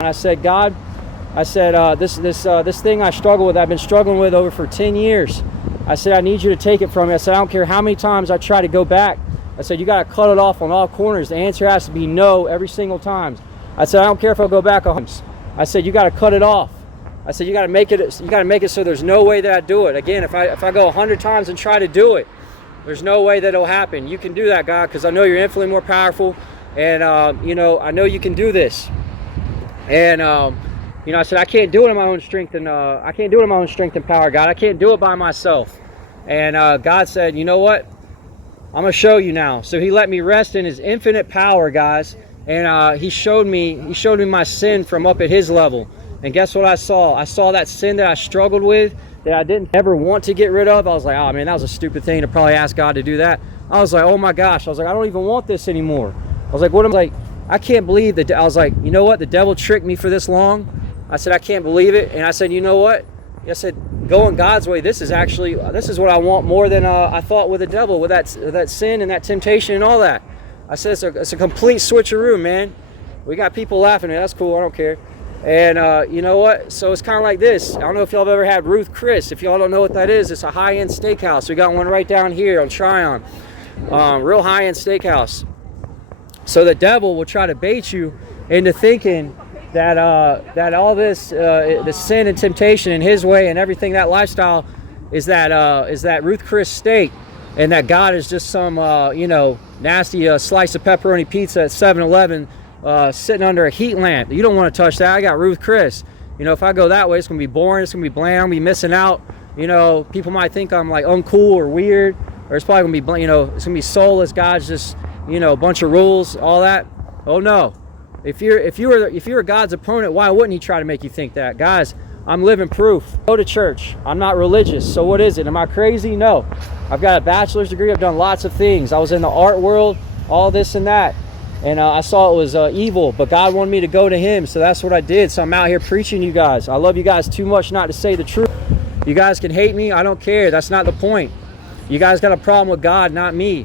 And I said, God, I said, this thing I struggle with, I've been struggling with over for 10 years. I said, I need you to take it from me. I said, I don't care how many times I try to go back. I said, you got to cut it off on all corners. The answer has to be no every single time. I said, I don't care if I go back a hundred. I said, you got to cut it off. I said, you got to make it. You got to make it so there's no way that I do it again. If I go 100 times and try to do it, there's no way that it'll happen. You can do that, God, because I know you're infinitely more powerful, and you know, I know you can do this. And you know, I said, I can't do it in my own strength, and I can't do it in my own strength and power, God. I can't do it by myself. And God said, you know what? I'm gonna show you now. So He let me rest in His infinite power, guys. And He showed me my sin from up at His level. And guess what I saw? I saw that sin that I struggled with, that I didn't ever want to get rid of. I was like, oh man, that was a stupid thing to probably ask God to do that. I was like, oh my gosh. I was like, I don't even want this anymore. I was like, what am I like? I can't believe that. I was like, you know what? The devil tricked me for this long. I said, I can't believe it. And I said, you know what? I said, going God's way, this is what I want more than I thought with the devil, with that sin and that temptation and all that. I said, it's a complete switcheroo, man. We got people laughing at it. That's cool. I don't care. And you know what? So it's kind of like this. I don't know if y'all have ever had Ruth Chris. If y'all don't know what that is, it's a high-end steakhouse. We got one right down here on Tryon. Real high-end steakhouse. So the devil will try to bait you into thinking that all this the sin and temptation in his way and everything, that lifestyle is that Ruth Chris steak, and that God is just some you know, nasty slice of pepperoni pizza at 7-Eleven sitting under a heat lamp. You don't want to touch that. I got Ruth Chris. You know, if I go that way, it's gonna be boring. It's gonna be bland. I'm gonna be missing out. You know, people might think I'm like uncool or weird, or it's probably gonna be, you know, it's gonna be soulless. God's just, you know, a bunch of rules, all that. Oh no. If you're God's opponent, why wouldn't He try to make you think that? Guys, I'm living proof. Go to church. I'm not religious. So what is it? Am I crazy? No. I've got a bachelor's degree. I've done lots of things. I was in the art world, all this and that. And I saw it was evil, but God wanted me to go to Him. So that's what I did. So I'm out here preaching you guys. I love you guys too much not to say the truth. You guys can hate me. I don't care. That's not the point. You guys got a problem with God, not me.